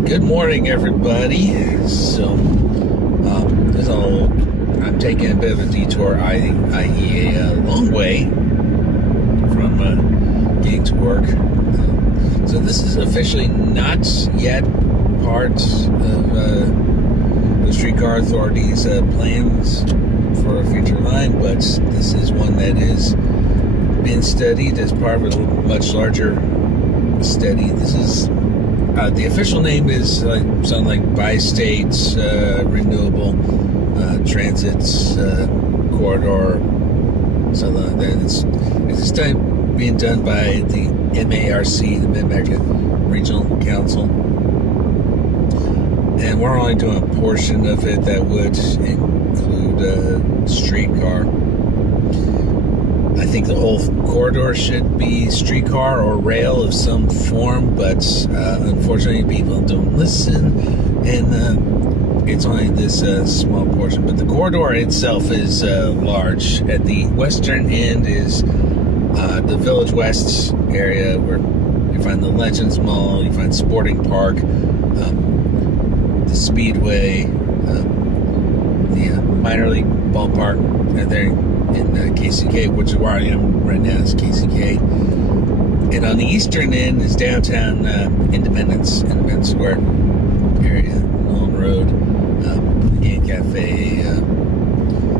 right, good morning, everybody. So, I'm taking a bit of a detour, i.e. a long way from getting to work. So this is officially not yet part of the Streetcar Authority's plans for a future line, but this is one that has been studied as part of a much larger study. This is the official name is something like Bistate Renewable Transit Corridor, something like that. It's this time being done by the MARC, the Mid-America Regional Council, and we're only doing a portion of it that would include streetcar. I think the whole corridor should be streetcar or rail of some form, but unfortunately people don't listen, and it's only this small portion. But the corridor itself is large. At the western end is the Village West area, where you find the Legends Mall, you find Sporting Park, the Speedway, the minor league ballpark, and there in KCK, which is where I am right now, is KCK. And on the eastern end is downtown Independence Square area, Nolan Road, the Game Cafe,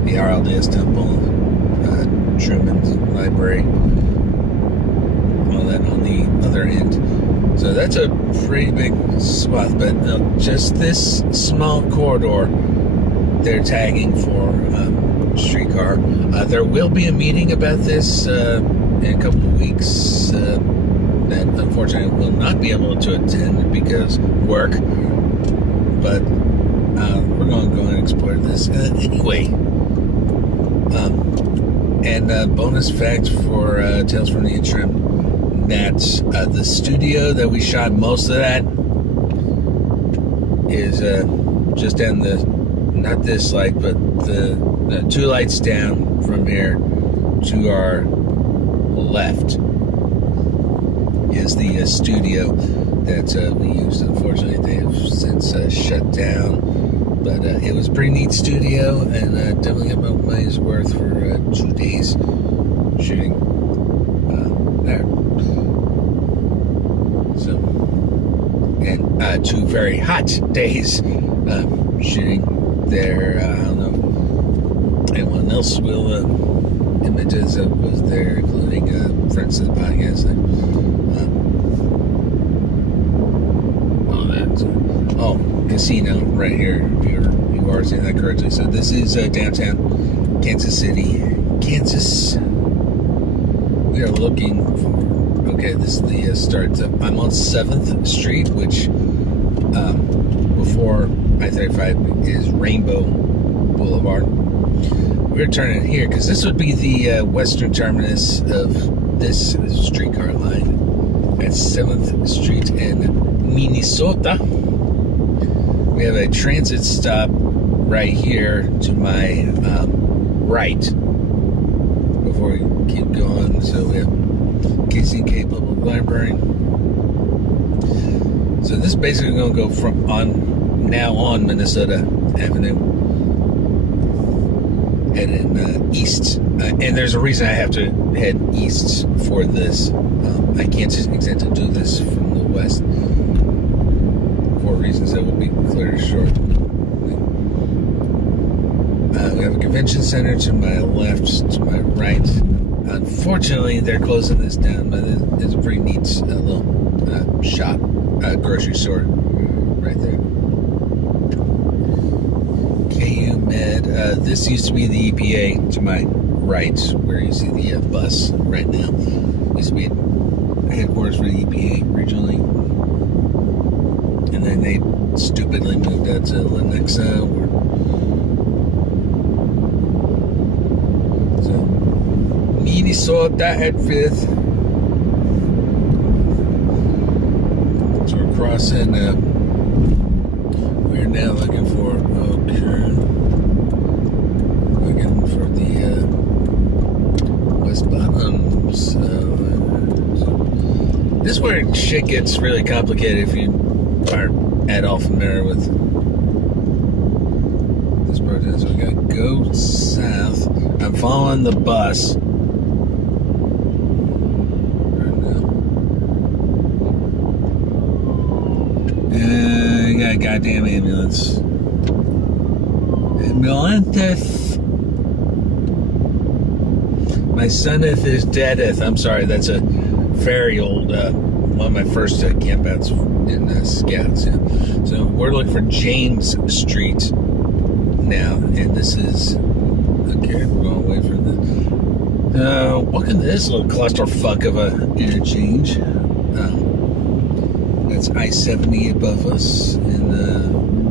the RLDS Temple, Truman's Library, all that on the other end. So that's a pretty big swath, but just this small corridor they're tagging for streetcar. There will be a meeting about this in a couple of weeks that unfortunately will not be able to attend because work, but we're going to go and explore this anyway. And bonus fact for Tales from the Interim, that the studio that we shot most of that is just down the, not this light, but the 2 lights down from here to our left is the studio that we used. Unfortunately, they have since shut down, but it was a pretty neat studio, and definitely got my money's worth for 2 days shooting there. So, and 2 very hot days shooting there. I don't know anyone else will images of was there, including friends of the podcast and all that. So, casino right here. You are saying that correctly. So this is downtown Kansas City, Kansas. We are looking for. Okay, this is the start. I'm on 7th Street, which before I-35 is Rainbow Boulevard. We're turning here because this would be the western terminus of this streetcar line at 7th Street in Minnesota. We have a transit stop right here to my right before we keep going. So we have KCK Public Library. So this is basically going to go from on Minnesota Avenue, heading east. And there's a reason I have to head east for this. I can't just exactly do this from the west for reasons that will be clear short. We have a convention center to my left, to my right. Unfortunately, they're closing this down, but it's a pretty neat little shop, grocery store right there. KU Med. This used to be the EPA to my right, where you see the bus right now. Used to be headquarters for the EPA regionally, and then they stupidly moved out to Lenexa. So Minnesota at 5th. So we're crossing. We're now looking for. Looking for the West Bottoms. This is where shit gets really complicated if you aren't at all familiar with this protest. We gotta go south. I'm following the bus right now. You got a goddamn ambulance. Ambulance. My soneth is deadeth. I'm sorry, that's a very old, one of my first campouts in Scouts. Yeah. So we're looking for James Street now, and this is, okay, we're going away from this. Welcome to this little clusterfuck of a interchange. That's I-70 above us, and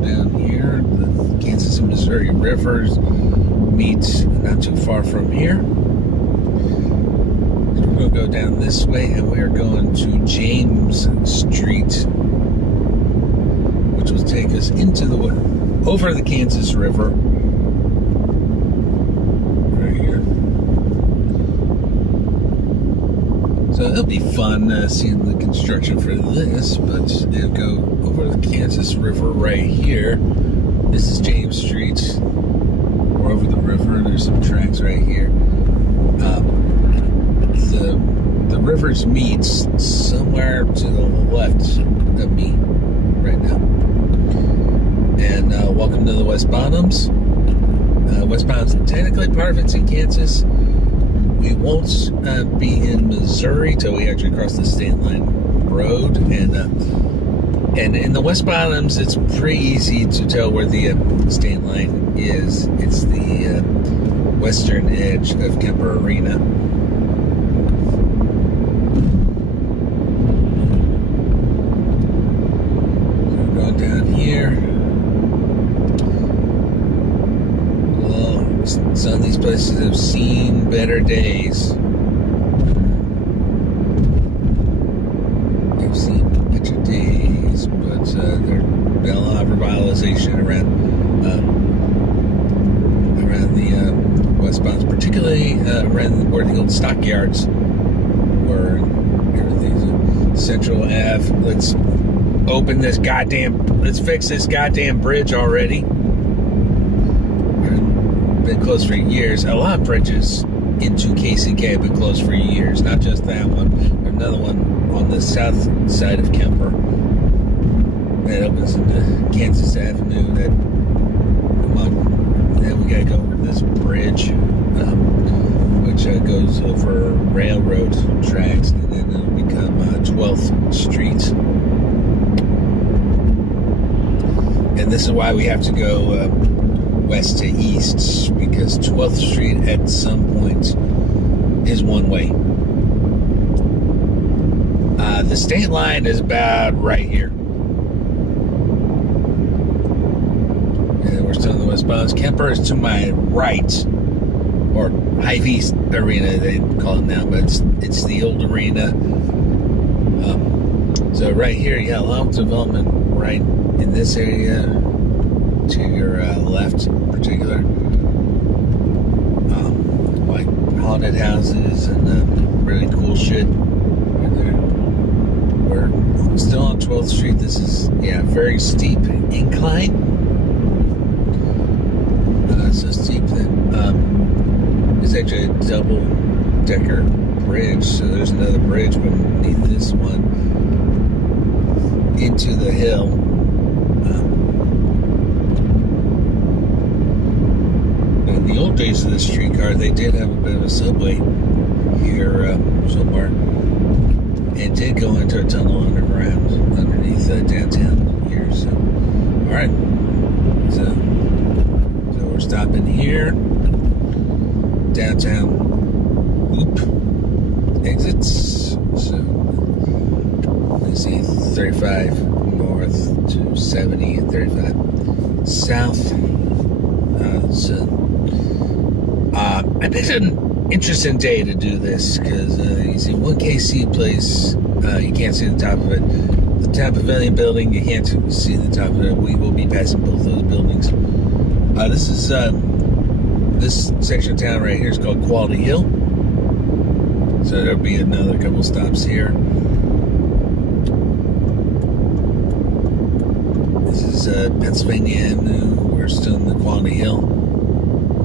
down here, the Kansas and Missouri rivers meet not too far from here. We'll go down this way, and we're going to James Street, which will take us into the over the Kansas River right here. So it'll be fun seeing the construction for this, but it'll go over the Kansas River right here. This is James Street. We're over the river. There's some tracks right here. The rivers meet somewhere to the left of me right now. And welcome to the West Bottoms. West Bottoms, technically part of it's in Kansas. We won't be in Missouri till we actually cross the state line road. And in the West Bottoms, it's pretty easy to tell where the state line is. It's the western edge of Kemper Arena. Here. Well, some of these places have seen better days. They've seen better days, but there's been a lot of revitalization around the West Bottoms, particularly around where the old stockyards were. Everything's Central Ave. Let's fix this goddamn bridge already. Been closed for years. A lot of bridges into KCK have been closed for years, not just that one. There's another one on the south side of Kemper that opens into Kansas Avenue. Then we gotta go over this bridge, which goes over railroad tracks, and then it'll become 12th Street. And this is why we have to go west to east, because 12th Street at some point is one way. The state line is about right here. And we're still in the West Bottoms. Kemper is to my right, or Hy-Vee Arena, they call it now, but it's the old arena. So right here, you got a lot of development right in this area to your left in particular, like haunted houses and really cool shit right there. We're still on 12th Street. This is, very steep incline. So steep that it's actually a double-decker bridge, so there's another bridge beneath this one into the hill. In the old days of the streetcar, they did have a bit of a subway here somewhere, and did go into a tunnel underneath downtown here. So, all right, so we're stopping here. Downtown loop exits. So let's see, 35 north to 70 and 35 south. I picked an interesting day to do this because you see one KC place, you can't see the top of it. The Tapavilion building, you can't see the top of it. We will be passing both those buildings. This is this section of town right here is called Quality Hill. So there'll be another couple stops here. Pennsylvania Avenue. We're still in the Quality Hill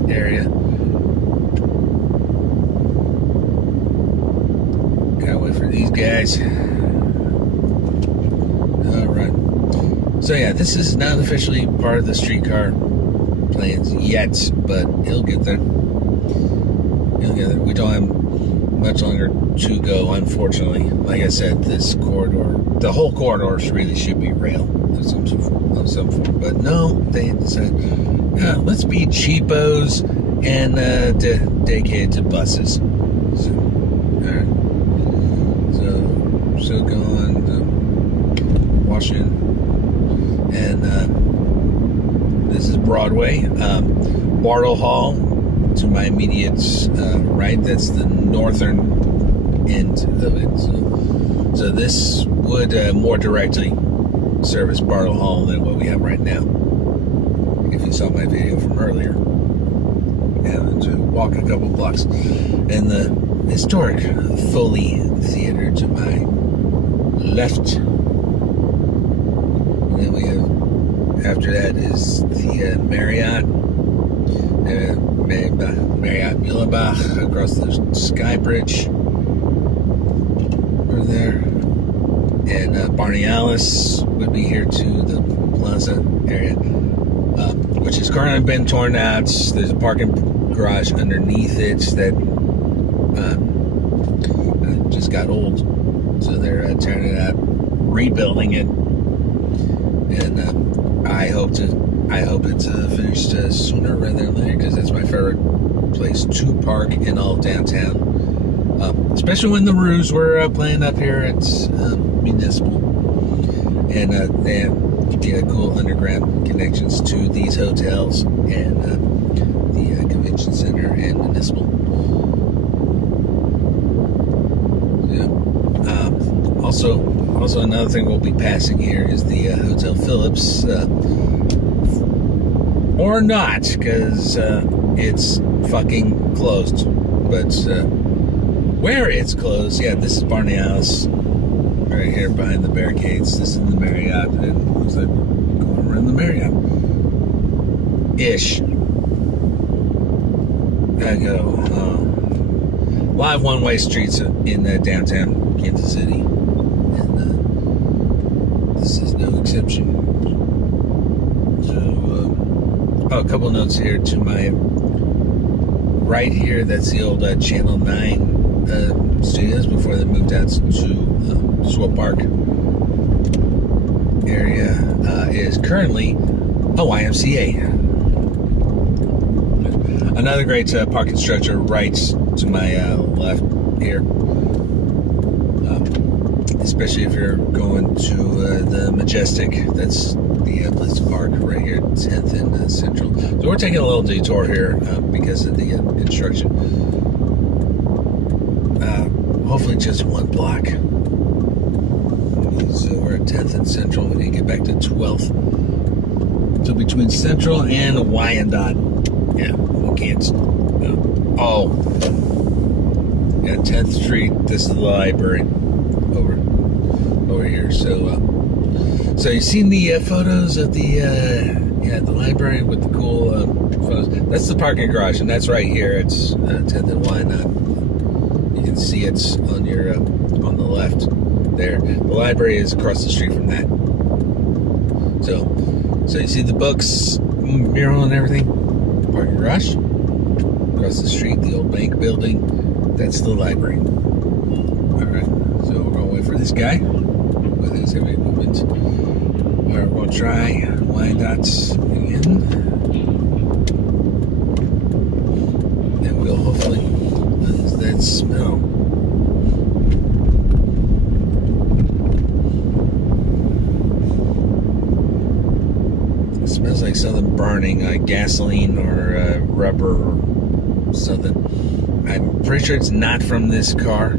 area. Gotta wait for these guys. Alright. So yeah, this is not officially part of the streetcar plans yet, but it'll get there. We don't have much longer to go, unfortunately. Like I said, this corridor, the whole corridor really should be rail of some form. But no, they decided, let's be cheapos and dedicated to buses. So, alright. So, still going to Washington. And this is Broadway. Bartle Hall to my immediate right. That's the northern end of it. So this would more directly service Bartle Hall than what we have right now. If you saw my video from earlier. And to walk a couple blocks. And the historic Foley Theater to my left. And then we have, after that is the Marriott Muhlebach across the Sky Bridge over there. And Barney Alice would be here to the Plaza area, which has currently been torn out. There's a parking garage underneath it that just got old, so they're tearing it out, rebuilding it. And I hope it's finished sooner rather than later, because that's my favorite place to park in all downtown. Especially when the Roos were playing up here at Municipal. And they have cool underground connections to these hotels and the Convention Center and Municipal. Yeah. Also another thing we'll be passing here is the Hotel Phillips. Or not, because it's fucking closed. But where it's closed, yeah, this is Barney House. Right here behind the barricades. This is the Marriott. And it looks like we're going around the Marriott. Ish. I go. Live one-way streets in downtown Kansas City. And this is no exception. So, a couple notes here to my right here. That's the old Channel 9 studios before they moved out to Swope Park area. Is currently a YMCA. Another great parking structure right to my left here. Especially if you're going to the Majestic. That's the place to park right here, 10th and Central. So we're taking a little detour here because of the construction. Hopefully just one block. So we're at 10th and Central. We need to get back to 12th. So between Central and Wyandotte. Yeah, we can't. Oh. Yeah, 10th Street. This is the library over here. So you've seen the photos of the library with the cool photos. That's the parking garage, and that's right here. It's 10th and Wyandotte. You can see it's on your on the left there. The library is across the street from that. So you see the books, mural, and everything. Parking garage across the street, the old bank building. That's the library. All right. So we're gonna wait for this guy with his heavy movement. All right, we'll try Wyandotte again, and we'll hopefully. What is that smell? It smells like something burning, like gasoline or rubber or something. I'm pretty sure it's not from this car,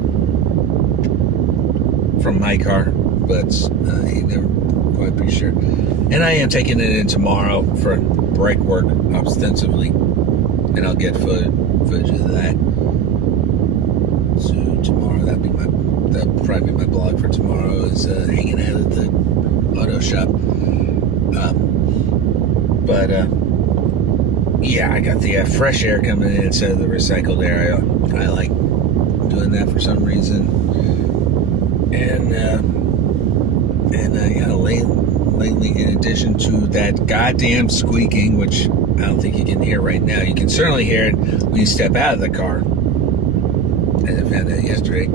from my car, but you never quite be sure. And I am taking it in tomorrow for brake work ostensibly, and I'll get footage of that. So tomorrow, that'll probably be my blog for tomorrow, is hanging out at the auto shop. But yeah, I got the fresh air coming in instead of the recycled air. I like doing that for some reason. And yeah, lately, in addition to that goddamn squeaking, which I don't think you can hear right now, you can certainly hear it when you step out of the car. As I found out yesterday.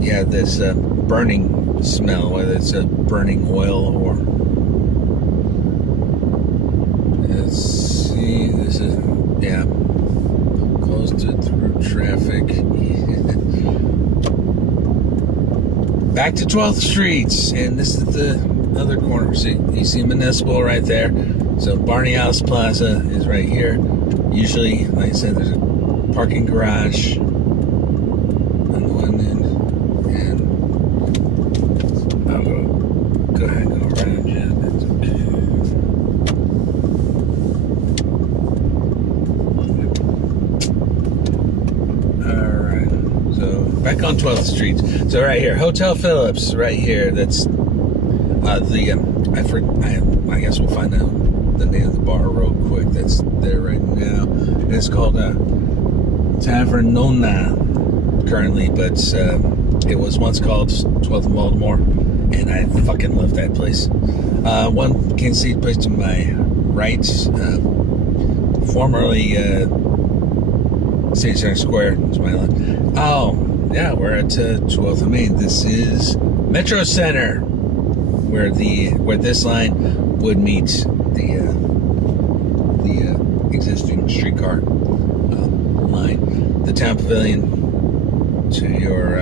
Yeah, this burning smell, whether it's a burning oil or... Let's see, this is, yeah, closed it through traffic. Back to 12th Street, and this is the other corner. See, you see Municipal right there. So Barney House Plaza is right here. Usually, like I said, there's a parking garage on the one end, and I'll go ahead and go around you. That's okay. Alright, so back on 12th Street. So right here, Hotel Phillips, right here. That's I guess we'll find out the name of the bar real quick. That's there right now. It's called Tavernona currently, but it was once called 12th and Baltimore, and I fucking love that place. One can see the place to my right, formerly City Center Square to my left. Oh, yeah, we're at 12th and Main. This is Metro Center, where this line would meet the existing streetcar line. The Town Pavilion to your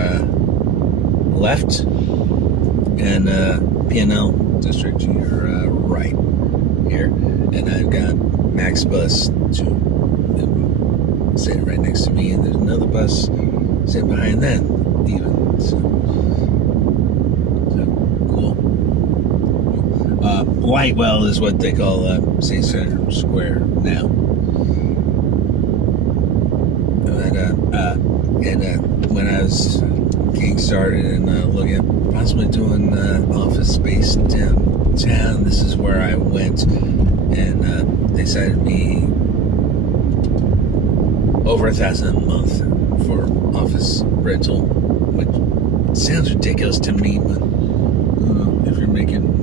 left, and P&L District to your right here. And I've got Max Bus sitting right next to me, and there's another bus sitting behind that even. So cool. Lightwell is what they call City Center Square now. And when I was getting started and looking at possibly doing office space downtown, this is where I went, and they cited me over $1,000 a month for office rental, which sounds ridiculous to me, but if you're making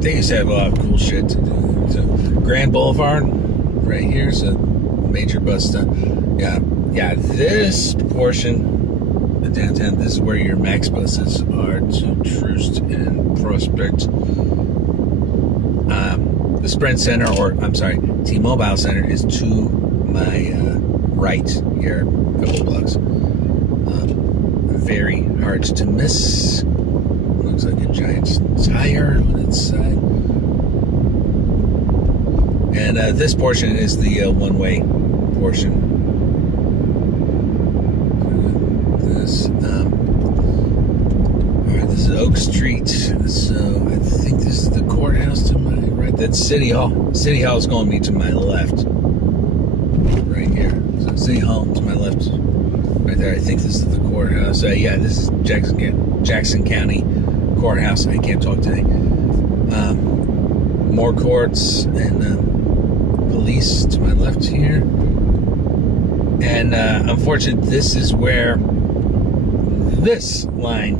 they used to have a lot of cool shit to do. So Grand Boulevard, right here, is a major bus stop. Yeah, this portion of downtown, this is where your Max buses are to Troost and Prospect. The Sprint Center, T-Mobile Center is to my right here, a couple blocks. Very hard to miss. Looks like a giant tire on its side. And this portion is the one-way portion. Alright, this is Oak Street. So I think this is the courthouse to my right. That's City Hall. City Hall is going to be to my left. Right here. So City Hall to my left. Right there. I think this is the courthouse. Yeah, this is Jackson County Courthouse. I can't talk today. More courts and police to my left here. And unfortunately, this is where this line,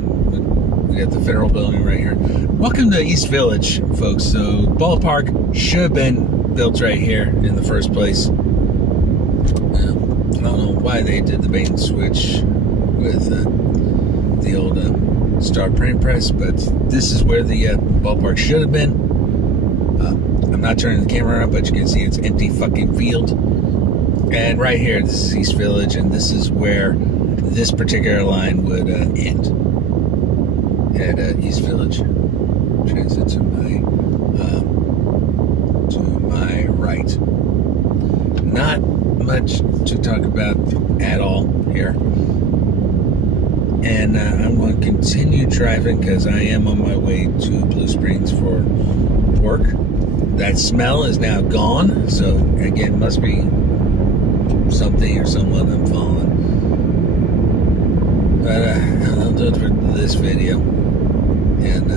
we got the federal building right here. Welcome to East Village, folks. So ballpark should have been built right here in the first place. I don't know why they did the bait and switch with the old Star Printing Press, but this is where the ballpark should have been. I'm not turning the camera up, but you can see it's empty fucking field. And right here, this is East Village, and this is where this particular line would end at East Village. Transit to my right. Not much to talk about at all here. And I'm going to continue driving because I am on my way to Blue Springs for work. that smell is now gone. So again, must be something or someone I'm following. But I'll do it for this video. And